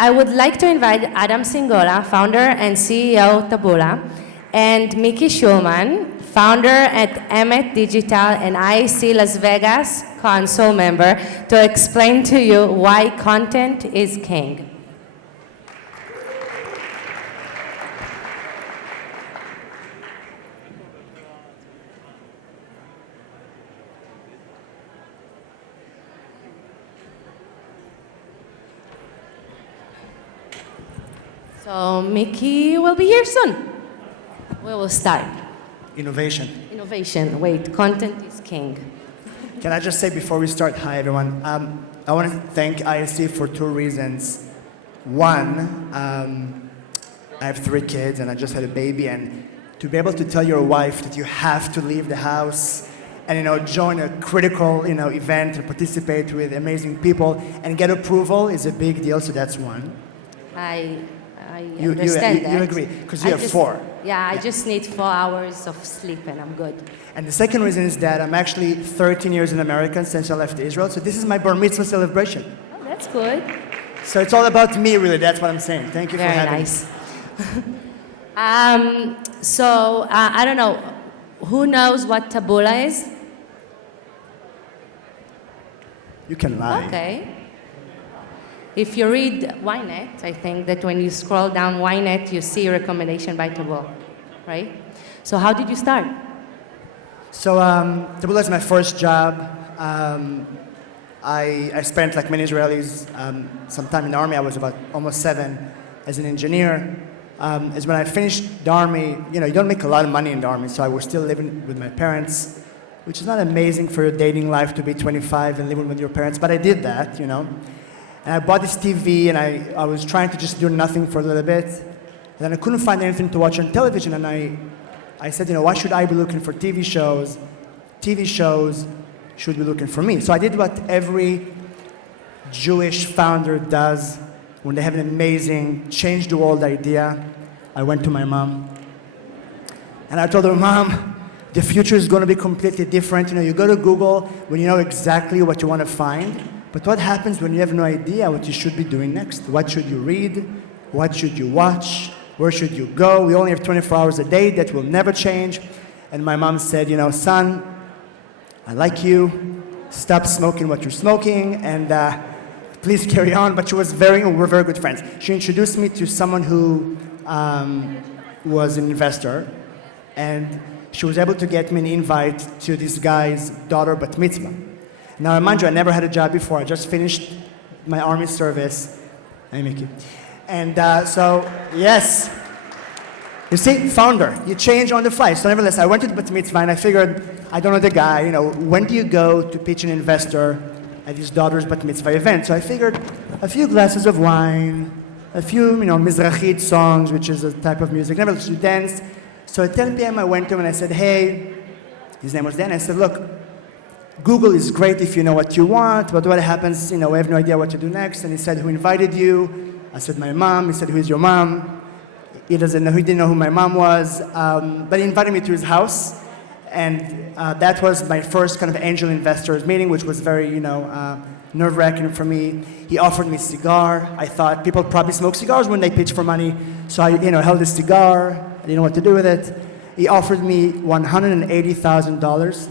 I would like to invite Adam Singolda, founder and CEO of Taboola, and Mickey Schulman, founder at Emmet Digital and IAC Las Vegas Council member, to explain to you why content is king. So Mickey will be here soon. We will start. Innovation. Innovation. Wait, content is king. Can I just say before we start, hi everyone. I want to thank IAC for two reasons. One, I have 3 kids and I just had a baby, and to be able to tell your wife that you have to leave the house and join a critical event and participate with amazing people and get approval is a big deal. So that's one. I understand that. You agree, because you have 4. Yeah, I just need 4 hours of sleep and I'm good. And the second reason is that I'm actually 13 years in America since I left Israel, so this is my bar mitzvah celebration. Oh, that's good. So it's all about me, really, that's what I'm saying. Thank you for having me. Very nice. So, I don't know, who knows what Taboola is? You can lie. Okay. If you read Ynet, I think that when you scroll down Ynet, you see a recommendation by Taboola, right? So how did you start? So Taboola is my first job. I spent, like many Israelis, some time in the army. I was about almost 7 as an engineer. As when I finished the army, you don't make a lot of money in the army, so I was still living with my parents, which is not amazing for your dating life to be 25 and living with your parents, but I did that, And I bought this TV, and I was trying to just do nothing for a little bit. And then I couldn't find anything to watch on television, and I said, why should I be looking for TV shows? TV shows should be looking for me. So I did what every Jewish founder does when they have an amazing, change-the-world idea. I went to my mom, and I told her, Mom, the future is going to be completely different. You go to Google when you know exactly what you want to find. But what happens when you have no idea what you should be doing next? What should you read? What should you watch? Where should you go? We only have 24 hours a day. That will never change. And my mom said, son, I like you. Stop smoking what you're smoking, and please carry on. But we're very good friends. She introduced me to someone who was an investor, and she was able to get me an invite to this guy's daughter bat mitzvah. Now, mind you, I never had a job before. I just finished my army service. Hey, Mickey. And yes. You see, founder, you change on the fly. So nevertheless, I went to the bat mitzvah, and I figured, I don't know the guy, when do you go to pitch an investor at his daughter's bat mitzvah event? So I figured a few glasses of wine, a few, Mizrachit songs, which is a type of music. Nevertheless, you dance. So at 10 p.m., I went to him, and I said, hey, his name was Dan. I said, look, Google is great if you know what you want, but what happens, we have no idea what to do next. And he said, who invited you? I said, my mom. He said, who is your mom? He didn't know who my mom was, but he invited me to his house. And that was my first kind of angel investors meeting, which was very, nerve-wracking for me. He offered me a cigar. I thought people probably smoke cigars when they pitch for money. So I, held a cigar. I didn't know what to do with it. He offered me $180,000.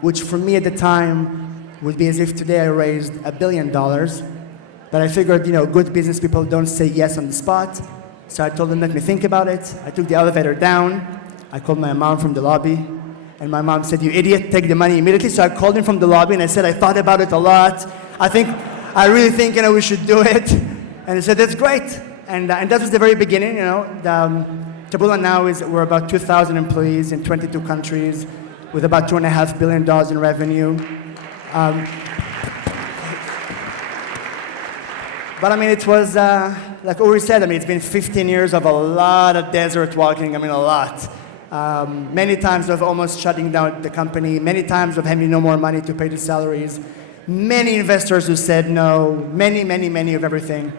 Which for me at the time would be as if today I raised $1 billion. But I figured, good business people don't say yes on the spot. So I told them, let me think about it. I took the elevator down. I called my mom from the lobby. And my mom said, you idiot, take the money immediately. So I called him from the lobby, and I said, I thought about it a lot. I really think, we should do it. And he said, that's great. And that was the very beginning, Taboola now we're about 2,000 employees in 22 countries, with about $2.5 billion in revenue. But it was, like Uri said, it's been 15 years of a lot of desert walking, a lot. Many times of almost shutting down the company, many times of having no more money to pay the salaries, many investors who said no, many of everything.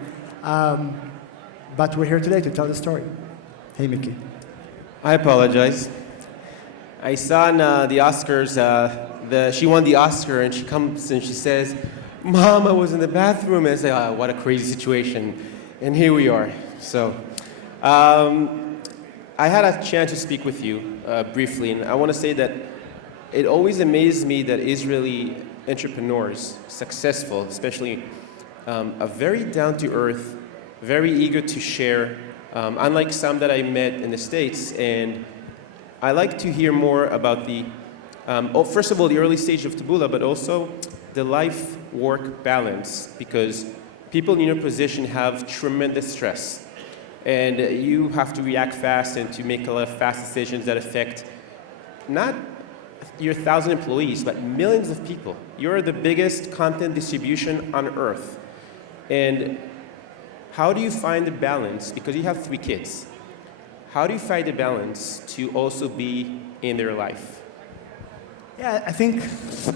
But we're here today to tell the story. Hey, Mickey. I apologize. I saw in the Oscars, she won the Oscar, and she comes and she says, Mom, I was in the bathroom. And I said, oh, what a crazy situation. And here we are. So, I had a chance to speak with you briefly, and I want to say that it always amazes me that Israeli entrepreneurs, successful, especially, are very down-to-earth, very eager to share, unlike some that I met in the States. And I like to hear more about the, first of all, the early stage of Taboola, but also the life-work balance, because people in your position have tremendous stress. And you have to react fast and to make a lot of fast decisions that affect not your 1,000 employees, but millions of people. You're the biggest content distribution on earth. And how do you find the balance? Because you have 3 kids. How do you find the balance to also be in their life? Yeah, I think,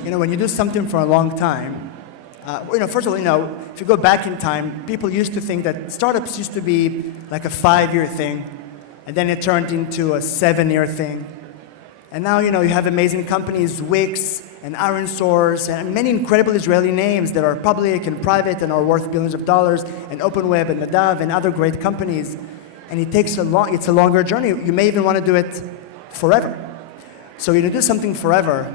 when you do something for a long time, first of all, if you go back in time, people used to think that startups used to be like a 5-year thing, and then it turned into a 7-year thing. And now, you have amazing companies, Wix and Iron Source, and many incredible Israeli names that are public and private and are worth billions of dollars, and OpenWeb and Nadav and other great companies. And it's a longer journey. You may even want to do it forever. So you do something forever,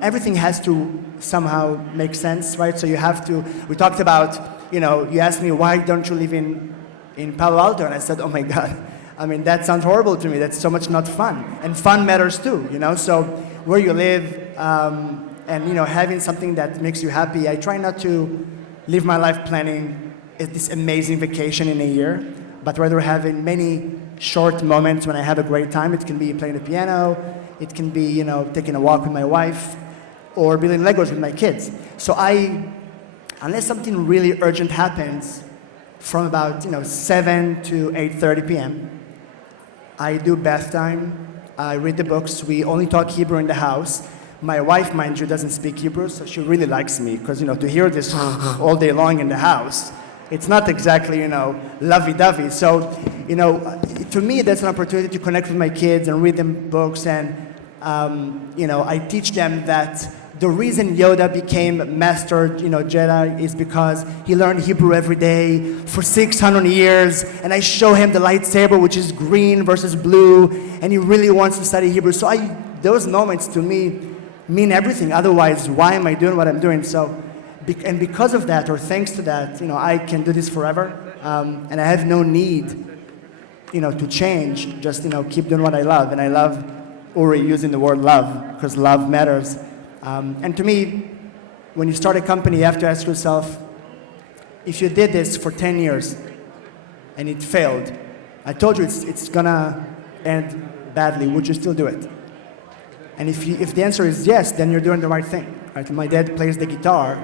everything has to somehow make sense, right? So you have to, we talked about, you asked me, why don't you live in Palo Alto? And I said, oh my God, that sounds horrible to me. That's so much not fun. And fun matters too, So where you live, and, having something that makes you happy. I try not to live my life planning this amazing vacation in a year, but rather having many short moments when I have a great time. It can be playing the piano, it can be, taking a walk with my wife, or building Legos with my kids. So unless something really urgent happens, from about 7 to 8:30 p.m., I do bath time, I read the books. We only talk Hebrew in the house. My wife, mind you, doesn't speak Hebrew, so she really likes me, because to hear this all day long in the house, it's not exactly, lovey-dovey. So, to me, that's an opportunity to connect with my kids and read them books. And, I teach them that the reason Yoda became Master, Jedi is because he learned Hebrew every day for 600 years. And I show him the lightsaber, which is green versus blue, and he really wants to study Hebrew. So those moments, to me, mean everything. Otherwise, why am I doing what I'm doing? So. And because of that, or thanks to that, I can do this forever, and I have no need, to change. Just keep doing what I love, and I love Uri using the word love, because love matters. And to me, when you start a company, you have to ask yourself, if you did this for 10 years and it failed, I told you it's gonna end badly. Would you still do it? And if the answer is yes, then you're doing the right thing. Right? My dad plays the guitar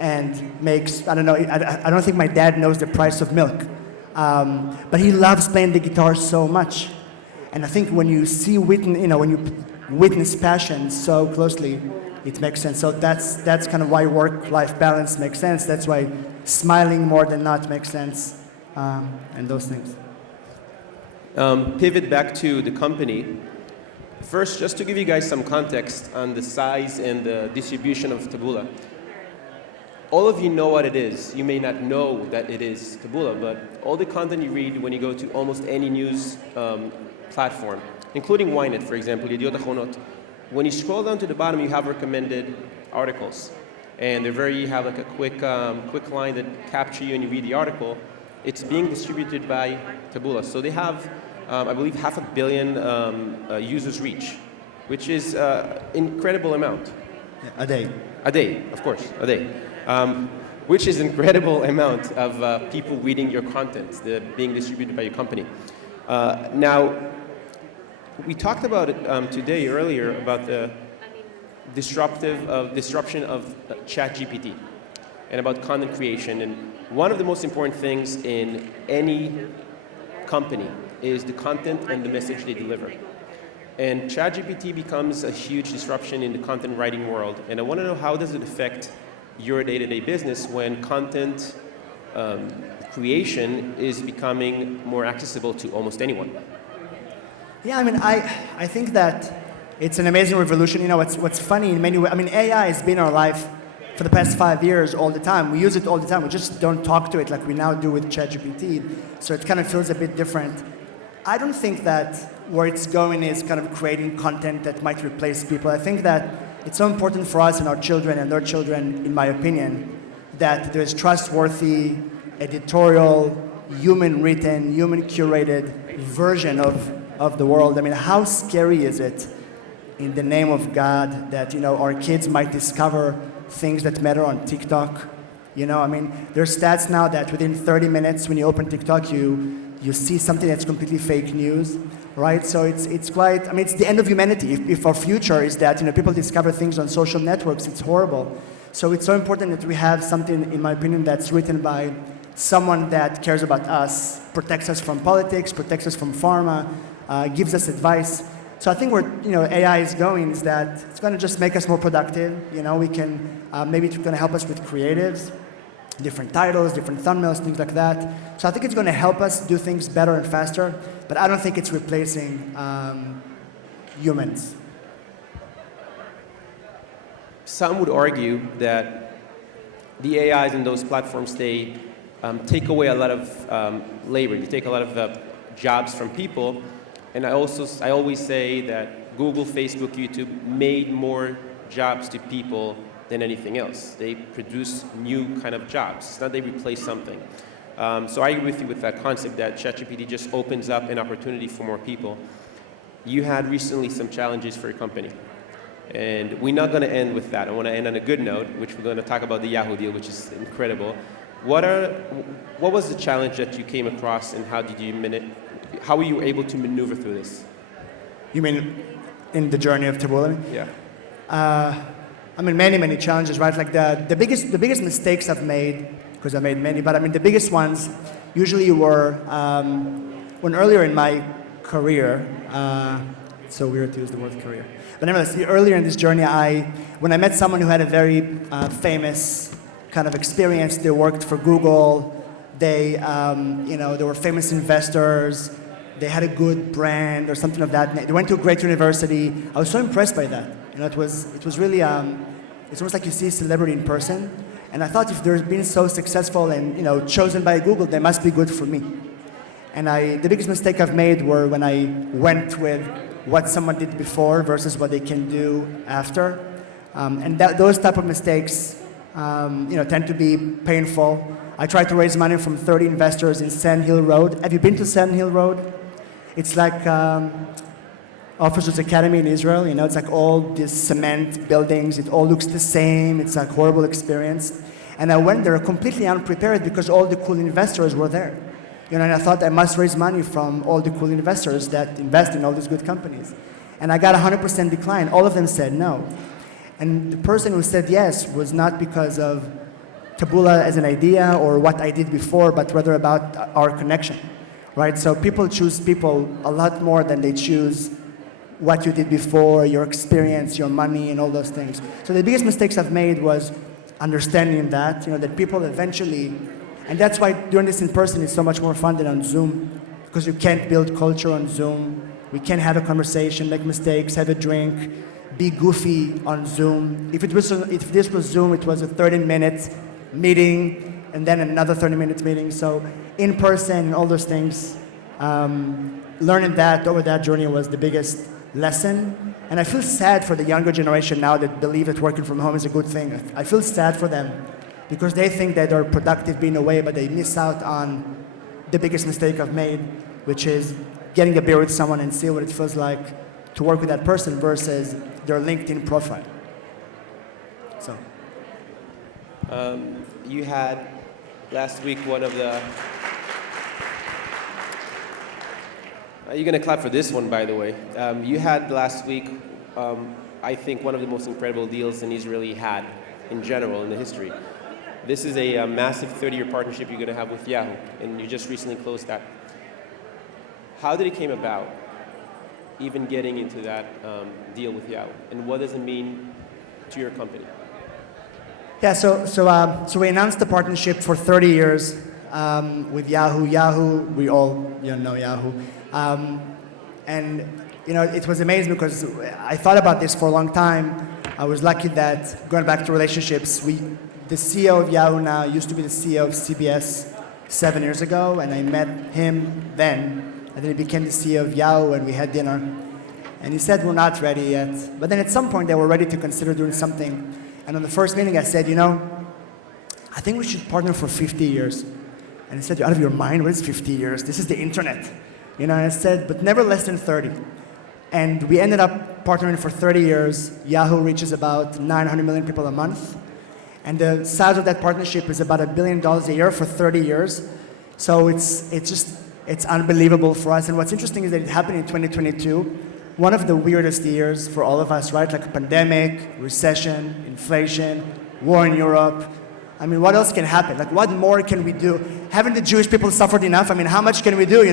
and makes, I don't think my dad knows the price of milk. But he loves playing the guitar so much. And I think when you when you witness passion so closely, it makes sense. So that's kind of why work-life balance makes sense. That's why smiling more than not makes sense, and those things. Pivot back to the company. First, just to give you guys some context on the size and the distribution of Taboola. All of you know what it is. You may not know that it is Taboola, but all the content you read when you go to almost any news platform, including Ynet, for example, Yediot Achronot, when you scroll down to the bottom, you have recommended articles. And you have like a quick line that capture you and you read the article. It's being distributed by Taboola. So they have, I believe, 500 million users reach, which is incredible amount. A day. A day, of course, a day. Which is an incredible amount of people reading your content, being distributed by your company. Now, we talked about it today earlier about the disruption of ChatGPT and about content creation. And one of the most important things in any company is the content and the message they deliver. And ChatGPT becomes a huge disruption in the content writing world. And I want to know, how does it affect your day-to-day business when content creation is becoming more accessible to almost anyone? Yeah, I think that it's an amazing revolution. What's funny in many ways, AI has been in our life for the past 5 years all the time. We use it all the time. We just don't talk to it like we now do with ChatGPT. So it kind of feels a bit different. I don't think that where it's going is kind of creating content that might replace people. I think that it's so important for us and our children and their children, in my opinion, that there's trustworthy, editorial, human-written, human-curated version of the world. I mean, how scary is it in the name of God that, our kids might discover things that matter on TikTok? I mean, there's stats now that within 30 minutes when you open TikTok, you see something that's completely fake news, right? So it's quite, I mean, it's the end of humanity. If our future is that, people discover things on social networks, it's horrible. So it's so important that we have something, in my opinion, that's written by someone that cares about us, protects us from politics, protects us from pharma, gives us advice. So I think where AI is going is that it's going to just make us more productive. We can maybe it's going to help us with creatives, different titles, different thumbnails, things like that. So I think it's going to help us do things better and faster. But I don't think it's replacing humans. Some would argue that the AIs in those platforms, they take away a lot of labor. They take a lot of jobs from people. And I always say that Google, Facebook, YouTube made more jobs to people than anything else. They produce new kind of jobs. It's not they replace something. So I agree with you with that concept that ChatGPT just opens up an opportunity for more people. You had recently some challenges for your company. And we're not going to end with that. I want to end on a good note, which we're going to talk about the Yahoo deal, which is incredible. What was the challenge that you came across, and how were you able to maneuver through this? You mean in the journey of Taboola? Yeah. I mean, many challenges, right? Like the biggest mistakes I've made, because I made many, but I mean the biggest ones usually were when earlier in my career. It's so weird to use the word career. But nevertheless, earlier in this journey, when I met someone who had a very famous kind of experience, they worked for Google. They were famous investors. They had a good brand or something of that. They went to a great university. I was so impressed by that. It was really, it's almost like you see a celebrity in person. And I thought if they're being so successful and chosen by Google, they must be good for me. And the biggest mistake I've made were when I went with what someone did before versus what they can do after. And those type of mistakes, tend to be painful. I tried to raise money from 30 investors in Sand Hill Road. Have you been to Sand Hill Road? It's like Officers Academy in Israel. It's like all these cement buildings. It all looks the same. It's like a horrible experience. And I went there completely unprepared because all the cool investors were there. And I thought I must raise money from all the cool investors that invest in all these good companies. And I got 100% decline. All of them said no. And the person who said yes was not because of Taboola as an idea or what I did before, but rather about our connection, right? So people choose people a lot more than they choose what you did before, your experience, your money, and all those things. So the biggest mistakes I've made was understanding that, that people eventually, and that's why doing this in person is so much more fun than on Zoom, because you can't build culture on Zoom. We can't have a conversation, make mistakes, have a drink, be goofy on Zoom. If this was Zoom, it was a 30-minute meeting and then another 30-minute meeting. So in person, all those things, learning that over that journey was the biggest lesson. And I feel sad for the younger generation now that believe that working from home is a good thing. I feel sad for them because they think that they're productive being away, but they miss out on the biggest mistake I've made, which is getting a beer with someone and see what it feels like to work with that person versus their LinkedIn profile. So. You had last week one of the... You're going to clap for this one, by the way. You had last week, I think, one of the most incredible deals an Israeli had in general in the history. This is a massive 30-year partnership you're going to have with Yahoo, and you just recently closed that. How did it came about, even getting into that deal with Yahoo, and what does it mean to your company? Yeah, so we announced the partnership for 30 years with Yahoo. Yahoo, we all know Yahoo. And it was amazing because I thought about this for a long time. I was lucky that, going back to relationships, the CEO of Yahoo now used to be the CEO of CBS 7 years ago, and I met him then, and then he became the CEO of Yahoo, and we had dinner. And he said, we're not ready yet. But then at some point, they were ready to consider doing something. And on the first meeting, I said, I think we should partner for 50 years. And he said, you're out of your mind? What is 50 years? This is the internet. And I said, but never less than 30. And we ended up partnering for 30 years. Yahoo reaches about 900 million people a month. And the size of that partnership is about $1 billion a year for 30 years. So it's unbelievable for us. And what's interesting is that it happened in 2022. One of the weirdest years for all of us, right? Like a pandemic, recession, inflation, war in Europe. I mean, what else can happen? Like, what more can we do? Haven't the Jewish people suffered enough? I mean, how much can we do,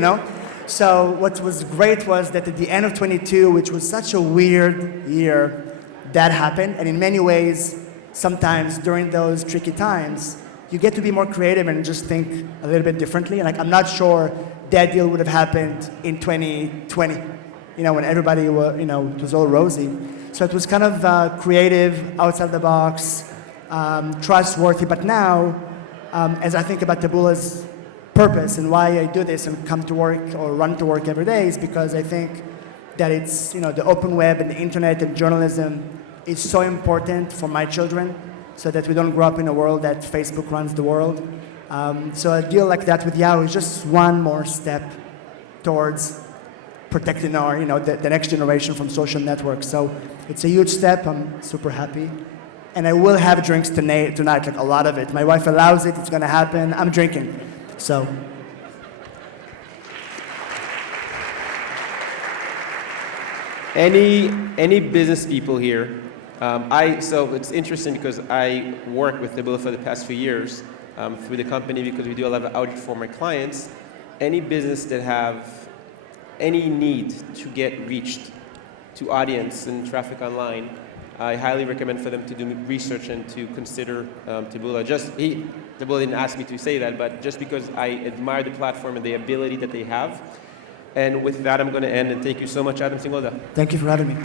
So what was great was that at the end of 22, which was such a weird year, that happened. And in many ways, sometimes during those tricky times, you get to be more creative and just think a little bit differently. Like, I'm not sure that deal would have happened in 2020. When everybody was, it was all rosy. So it was kind of creative, outside the box, trustworthy. But now, as I think about Taboola's purpose and why I do this and come to work or run to work every day is because I think that it's, the open web and the internet and journalism is so important for my children so that we don't grow up in a world that Facebook runs the world. So a deal like that with Yahoo is just one more step towards protecting our, the next generation from social networks. So it's a huge step. I'm super happy. And I will have drinks tonight, like a lot of it. My wife allows it. It's going to happen. I'm drinking. So. Any business people here? So it's interesting because I work with Taboola for the past few years through the company because we do a lot of outreach for my clients. Any business that have any need to get reached to audience and traffic online, I highly recommend for them to do research and to consider Taboola. Taboola didn't ask me to say that, but just because I admire the platform and the ability that they have. And with that, I'm going to end, and thank you so much, Adam Singolda. Thank you for having me.